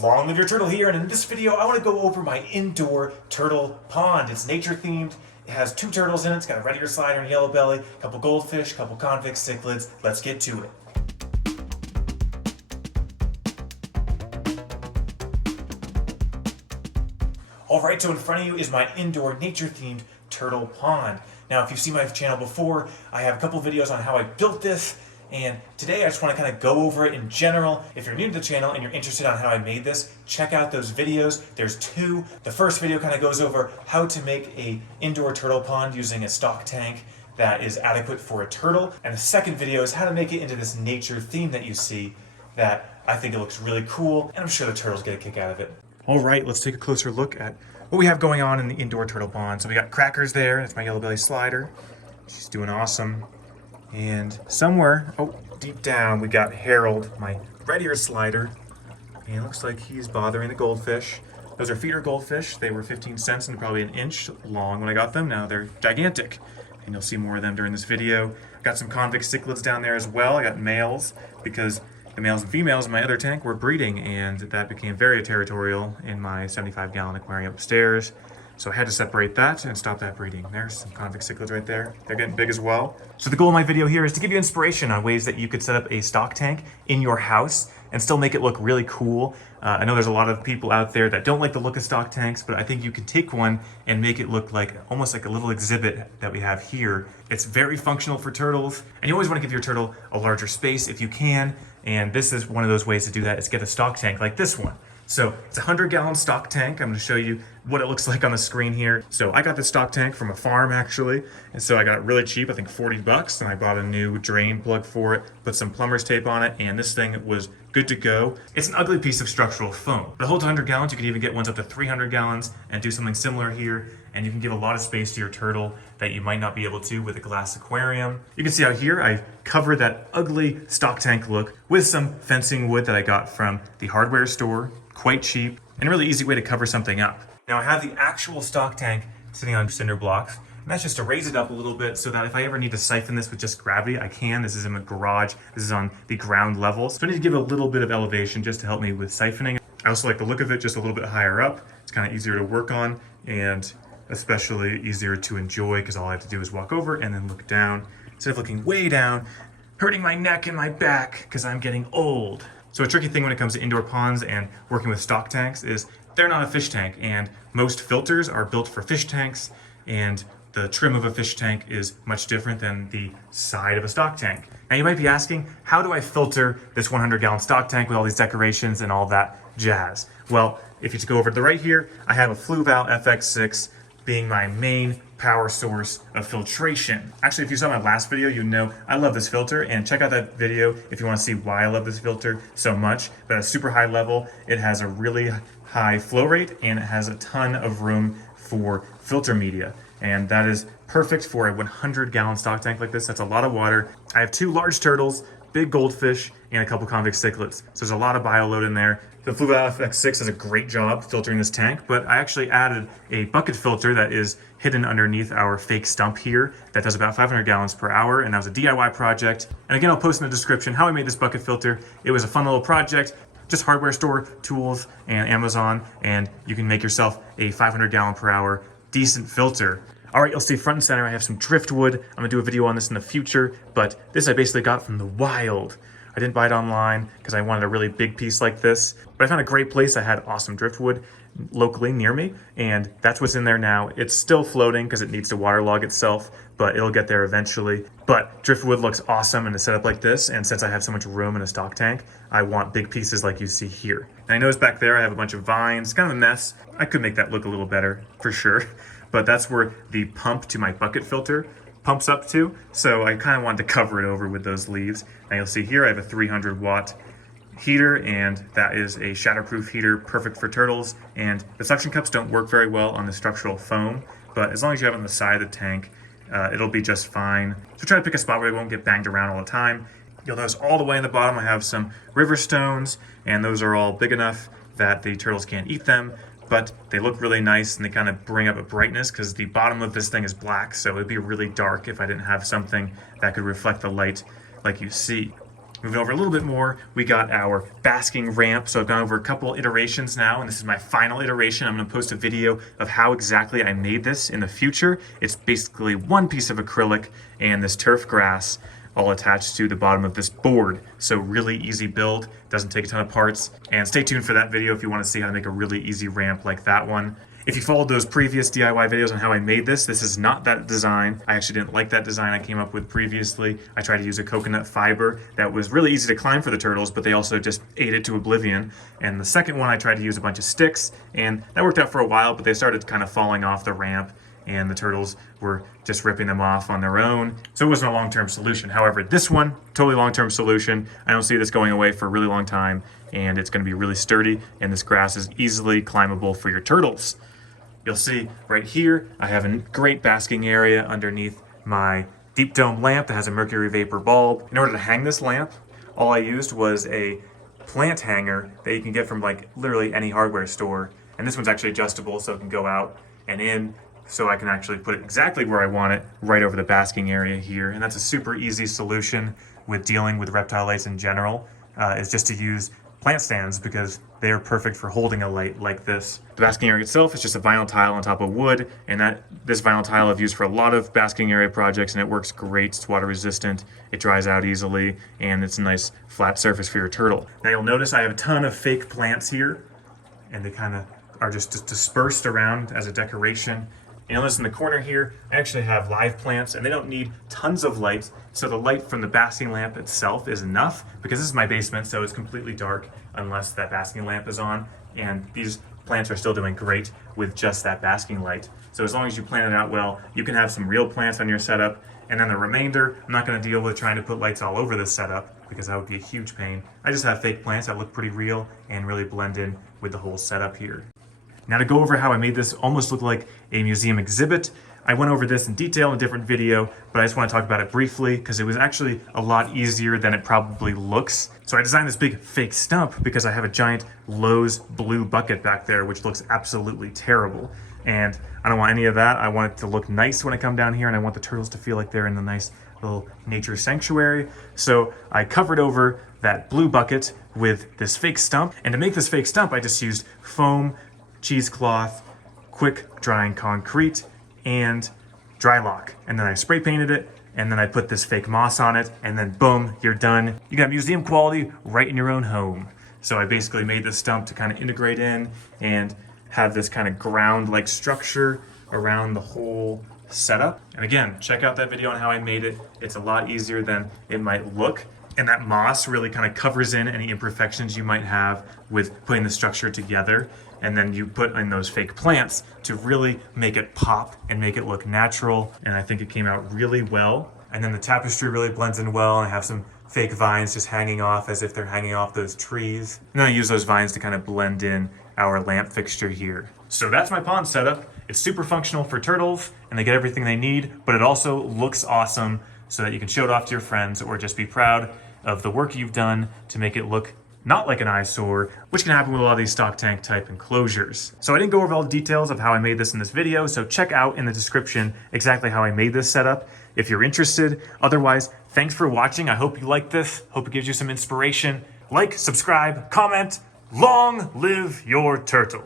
Long live your turtle here, and in this video I want to go over my indoor turtle pond. It's nature themed. It has 2 turtles in it. It's got a red ear slider and yellow belly, a couple goldfish, a couple convict cichlids. Let's get to it. Alright, so in front of you is my indoor nature themed turtle pond. Now if you've seen my channel before, I have a couple videos on how I built this. And today I just want to kind of go over it in general. If you're new to the channel and you're interested on how I made this, check out those videos. There's 2. The first video kind of goes over how to make a indoor turtle pond using a stock tank that is adequate for a turtle. And the second video is how to make it into this nature theme that you see that I think it looks really cool. And I'm sure the turtles get a kick out of it. All right, let's take a closer look at what we have going on in the indoor turtle pond. So we got Crackers there. That's my yellow belly slider. She's doing awesome. And somewhere, deep down, we got Harold, my red ear slider. And it looks like he's bothering the goldfish. Those are feeder goldfish. They were 15 cents and probably an inch long when I got them. Now they're gigantic. And you'll see more of them during this video. Got some convict cichlids down there as well. I got males because the males and females in my other tank were breeding, and that became very territorial in my 75-gallon aquarium upstairs. So I had to separate that and stop that breeding. There's some convict cichlids right there. They're getting big as well. So the goal of my video here is to give you inspiration on ways that you could set up a stock tank in your house and still make it look really cool. I know there's a lot of people out there that don't like the look of stock tanks, but I think you can take one and make it look like almost like a little exhibit that we have here. It's very functional for turtles, and you always want to give your turtle a larger space if you can. And this is one of those ways to do that, is get a stock tank like this one. So it's a 100-gallon stock tank. I'm going to show you what it looks like on the screen here. So I got this stock tank from a farm actually, and so I got it really cheap, I think 40 bucks, and I bought a new drain plug for it, put some plumber's tape on it, and this thing was good to go. It's an ugly piece of structural foam. But it holds 100 gallons. You can even get ones up to 300 gallons and do something similar here, and you can give a lot of space to your turtle that you might not be able to with a glass aquarium. You can see out here I covered that ugly stock tank look with some fencing wood that I got from the hardware store. Quite cheap and a really easy way to cover something up. Now I have the actual stock tank sitting on cinder blocks, and that's just to raise it up a little bit so that if I ever need to siphon this with just gravity, I can. This is in the garage. This is on the ground level. So I need to give it a little bit of elevation just to help me with siphoning. I also like the look of it just a little bit higher up. It's kind of easier to work on and especially easier to enjoy because all I have to do is walk over and then look down instead of looking way down, hurting my neck and my back because I'm getting old. So a tricky thing when it comes to indoor ponds and working with stock tanks is they're not a fish tank, and most filters are built for fish tanks, and the trim of a fish tank is much different than the side of a stock tank. Now you might be asking, how do I filter this 100-gallon stock tank with all these decorations and all that jazz? Well, if you go over to the right here, I have a Fluval FX6 being my main power source of filtration. Actually, if you saw my last video, you know I love this filter, and check out that video if you want to see why I love this filter so much. But at a super high level, it has a really high flow rate and it has a ton of room for filter media. And that is perfect for a 100-gallon stock tank like this. That's a lot of water. I have 2 large turtles, big goldfish, and a couple convict cichlids. So there's a lot of bio load in there. The Fluval FX6 does a great job filtering this tank, but I actually added a bucket filter that is hidden underneath our fake Stump here that does about 500 gallons per hour, and that was a DIY project. And again, I'll post in the description how I made this bucket filter. It was a fun little project, just hardware store, tools, and Amazon, and you can make yourself a 500 gallon per hour decent filter. All right, you'll see front and center I have some driftwood. I'm gonna do a video on this in the future, but this I basically got from the wild. I didn't buy it online because I wanted a really big piece like this, but I found a great place that had awesome driftwood locally near me, and that's what's in there now. It's still floating because it needs to waterlog itself, but it'll get there eventually. But driftwood looks awesome in a setup like this, and since I have so much room in a stock tank, I want big pieces like you see here. And I noticed back there I have a bunch of vines, kind of a mess. I could make that look a little better for sure, but that's where the pump to my bucket filter pumps up to, so I kind of wanted to cover it over with those leaves. And you'll see here I have a 300-watt heater, and that is a shatterproof heater, perfect for turtles. And the suction cups don't work very well on the structural foam, but as long as you have it on the side of the tank, it'll be just fine. So try to pick a spot where it won't get banged around all the time. You'll notice all the way in the bottom I have some river stones, and those are all big enough that the turtles can't eat them, but they look really nice and they kind of bring up a brightness because the bottom of this thing is black, so it'd be really dark if I didn't have something that could reflect the light like you see. Moving over a little bit more, we got our basking ramp. So I've gone over a couple iterations now, and this is my final iteration. I'm gonna post a video of how exactly I made this in the future. It's basically one piece of acrylic and this turf grass all attached to the bottom of this board. So really easy build, doesn't take a ton of parts. And stay tuned for that video if you wanna see how to make a really easy ramp like that one. If you followed those previous DIY videos on how I made this is not that design. I actually didn't like that design I came up with previously. I tried to use a coconut fiber that was really easy to climb for the turtles, but they also just ate it to oblivion. And the second one, I tried to use a bunch of sticks, and that worked out for a while, but they started kind of falling off the ramp, and the turtles were just ripping them off on their own. So it wasn't a long-term solution. However, this one, totally long-term solution. I don't see this going away for a really long time, and it's gonna be really sturdy, and this grass is easily climbable for your turtles. You'll see right here, I have a great basking area underneath my deep dome lamp that has a mercury vapor bulb. In order to hang this lamp, all I used was a plant hanger that you can get from like literally any hardware store. And this one's actually adjustable, so it can go out and in, so I can actually put it exactly where I want it, right over the basking area here. And that's a super easy solution with dealing with reptile lights in general, is just to use plant stands because they are perfect for holding a light like this. The basking area itself is just a vinyl tile on top of wood, and this vinyl tile I've used for a lot of basking area projects, and it works great. It's water resistant, it dries out easily, and it's a nice flat surface for your turtle. Now you'll notice I have a ton of fake plants here, and they kind of are just dispersed around as a decoration. And you'll notice in the corner here, I actually have live plants, and they don't need tons of light, so the light from the basking lamp itself is enough, because this is my basement, so it's completely dark unless that basking lamp is on, and these plants are still doing great with just that basking light. So as long as you plan it out well, you can have some real plants on your setup, and then the remainder, I'm not going to deal with trying to put lights all over this setup, because that would be a huge pain. I just have fake plants that look pretty real and really blend in with the whole setup here. Now to go over how I made this almost look like a museum exhibit, I went over this in detail in a different video, but I just want to talk about it briefly because it was actually a lot easier than it probably looks. So I designed this big fake stump because I have a giant Lowe's blue bucket back there, which looks absolutely terrible. And I don't want any of that. I want it to look nice when I come down here, and I want the turtles to feel like they're in the nice little nature sanctuary. So I covered over that blue bucket with this fake stump. And to make this fake stump, I just used foam, cheesecloth, quick drying concrete, and Drylok. And then I spray painted it, and then I put this fake moss on it, and then boom, you're done. You got museum quality right in your own home. So I basically made this stump to kind of integrate in and have this kind of ground-like structure around the whole setup. And again, check out that video on how I made it. It's a lot easier than it might look. And that moss really kind of covers in any imperfections you might have with putting the structure together. And then you put in those fake plants to really make it pop and make it look natural. And I think it came out really well. And then the tapestry really blends in well, and I have some fake vines just hanging off as if they're hanging off those trees. And then I use those vines to kind of blend in our lamp fixture here. So that's my pond setup. It's super functional for turtles, and they get everything they need, but it also looks awesome so that you can show it off to your friends or just be proud of the work you've done to make it look not like an eyesore, which can happen with a lot of these stock tank type enclosures. So I didn't go over all the details of how I made this in this video, so check out in the description exactly how I made this setup if you're interested. Otherwise, thanks for watching. I hope you liked this. Hope it gives you some inspiration. Like, subscribe, comment. Long live your turtle.